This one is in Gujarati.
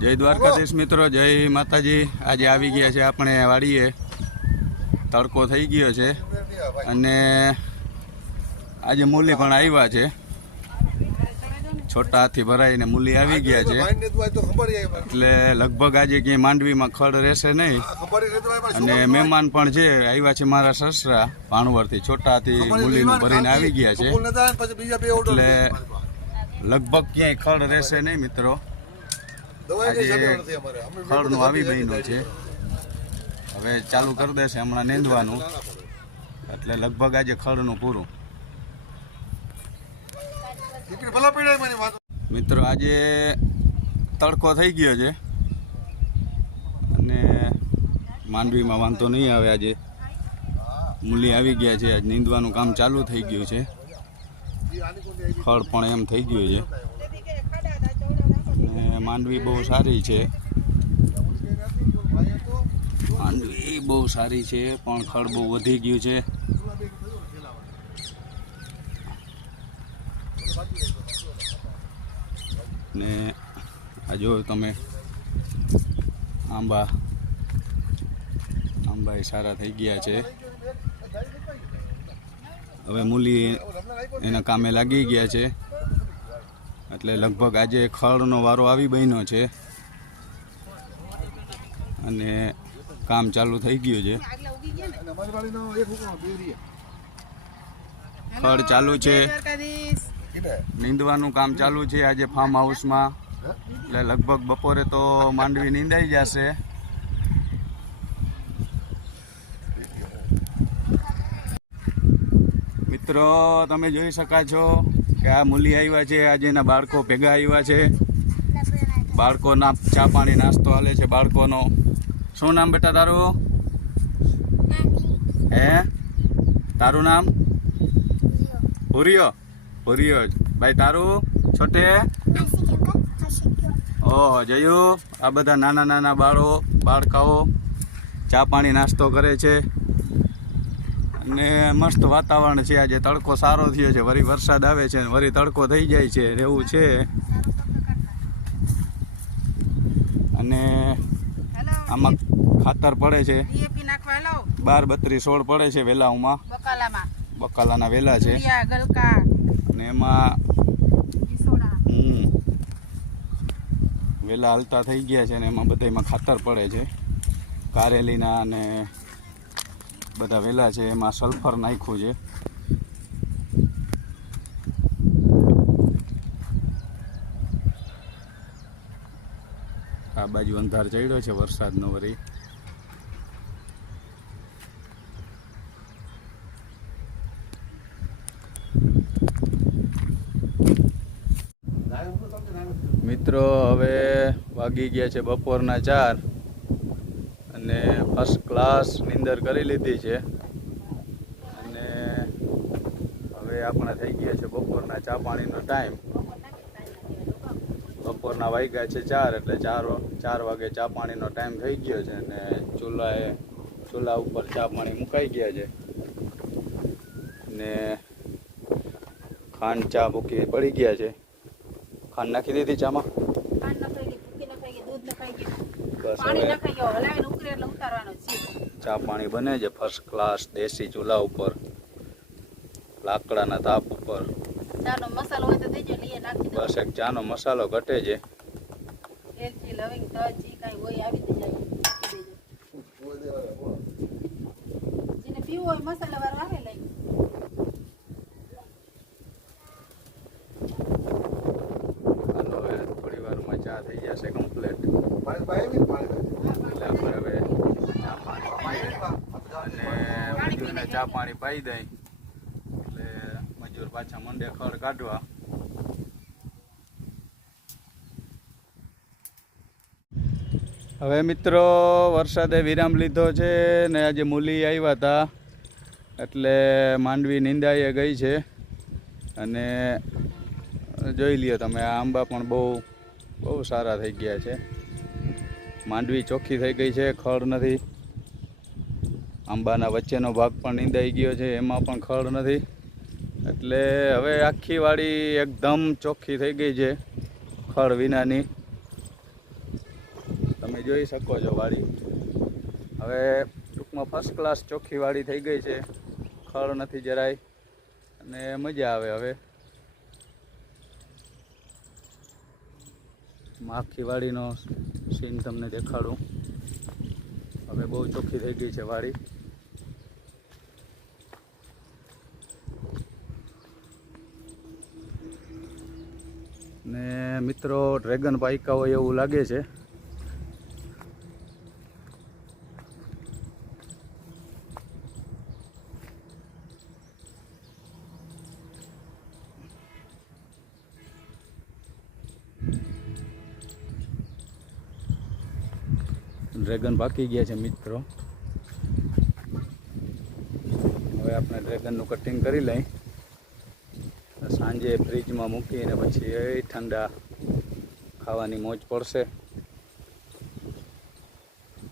જય દ્વારકાધીશ મિત્રો, જય માતાજી. આજે આવી ગયા છે આપણે વાડીએ. તડકો થઈ ગયો છે. અને આજે મૂલી પણ આવ્યા છે. છોટા હાથી ભરાઈને મૂલી આવી ગયા છે. એટલે લગભગ આજે ક્યાંય માંડવીમાં ખડ રહેશે નહીં. અને મહેમાન પણ છે આવ્યા છે મારા સસરા ભાણવરથી છોટા હાથી મૂલીનું ભરીને આવી ગયા છે. એટલે લગભગ ક્યાંય ખડ રહેશે નહીં મિત્રો. ખડનું આવી બન્યું છે. હવે ચાલુ કરી દેશે હમણાં નીંદવાનું. એટલે લગભગ આજે ખડનું પૂરું. મિત્રો આજે તડકો થઈ ગયો છે. અને માંડવીમાં વાંધો નહીં આવે આજે. મૂલી આવી ગયા છે. આજ નીંદવાનું કામ ચાલુ થઈ ગયું છે. ખડ પણ એમ થઈ ગયું છે. માંડવી બહુ સારી છે. માંડવી બહુ સારી છે, પણ ખડ બહુ વધી ગયું છે. ને આ જો તમે આંબા આંબા એ સારા થઈ ગયા છે. હવે મૂલી એના કામે લાગી ગયા છે. એટલે લગભગ આજે ખળનો વારો આવી બન્યો છે. અને કામ ચાલુ થઈ ગયું છે. ખળ ચાલુ છે. નીંદવાનું કામ ચાલુ છે આજે ફાર્મ હાઉસમાં એટલે લગભગ બપોરે તો માંડવી નીંદાઈ જશે. મિત્રો, તમે જોઈ શકા છો કે આ મૂલી આવ્યા છે આજે એના બાળકો ભેગા આવ્યા છે. બાળકોના ચા પાણી નાસ્તો હાલે છે બાળકોનો. શું નામ બેટા તારું? હે? તારું નામ? પુરિયો પુરિયો ભાઈ તારું? છોટે? ઓહો, જયું. આ બધા નાના નાના બાળો, બાળકાઓ ચા પાણી નાસ્તો કરે છે. અને મસ્ત વાતાવરણ છે આજે. તડકો સારો થયો છે. વળી વરસાદ આવે છે ને વળી તડકો થઈ જાય છે. એવું છે. અને આમાં ખાતર પડે છે. બાર બત્રીસ સોળ પડે છે વેલાઓમાં. બકાલાના વેલા છે. ને અને એમાં વેલા હલતા થઈ ગયા છે ને એમાં બધામાં ખાતર પડે છે. કારેલીના અને બધા વેલા છે, એમાં સલ્ફર નાખ્યું છે. આ બાજુ અંધાર ચડ્યો છે, વરસાદનો વરી. મિત્રો, હવે વાગી ગયા છે બપોરના ચાર. અને ફર્સ્ટ ક્લાસ નિંદર કરી લીધી છે. અને હવે આપણે થઈ ગયા છે બપોરના ચા પાણીનો ટાઈમ બપોરના વાગ્યા છે ચાર એટલે ચાર ચાર વાગે ચા પાણીનો ટાઈમ થઈ ગયો છે અને ચૂલાએ ચૂલા ઉપર ચા પાણી મુકાઈ ગયા છે. ને ખાંડ ચા મૂકી પડી ગયા છે. ખાંડ નાખી દીધી ચામાં? ભૂકી બસ હવે એટલે ઉતારવાનો છે. ચા પાણી બને છે ફર્સ્ટ ક્લાસ દેશી ચૂલા ઉપર લાકડાના તાપ ઉપર. ચાનો મસાલો હોય તો દેજો લઈએ નાખી બસ એક ચાનો મસાલો ઘટે છે. એલચી લવિંગ તજ જે કાંઈ હોય આવી દેજો જેને પીવો હોય મસાલા વાળો આવે લઈ. થોડી વારમાં ચા થઈ જશે કમ્પ્લીટ આપણે હવે ચા પાણી પીએ અને મજૂરને ચા પાણી પાઈ દઈ એટલે મજૂર પાછા મંડે ખડ કાઢવા. હવે મિત્રો, વરસાદે વિરામ લીધો છે ને આજે મૂલી આવ્યા હતા. એટલે માંડવી નિંદાઈએ ગઈ છે. અને જોઈ લ્યો તમે, આ આંબા પણ બહુ બહુ સારા થઈ ગયા છે. માંડવી ચોખ્ખી થઈ ગઈ છે, ખડ નથી. આંબાના વચ્ચેનો ભાગ પણ નીંદાઈ ગયો છે, એમાં પણ ખડ નથી. એટલે હવે આખી વાડી એકદમ ચોખ્ખી થઈ ગઈ છે, ખડ વિનાની. તમે જોઈ શકો છો વાડી. હવે ટૂંકમાં ફર્સ્ટ ક્લાસ ચોખ્ખી વાડી થઈ ગઈ છે ખળ નથી જરાય. અને મજા આવે હવે. આખી વાડીનો સીન તમને દેખાડું. હવે બહુ ચોખ્ખી થઈ ગઈ છે વાડી ને મિત્રો ડ્રેગન પાઇકા હોય એવું લાગે છે. ડ્રેગન પાકી ગયા છે મિત્રો. હવે આપણે ડ્રેગનનું કટિંગ કરી લઈ. સાંજે ફ્રીજમાં મૂકીને પછી એ ઠંડા ખાવાની મોજ પડશે.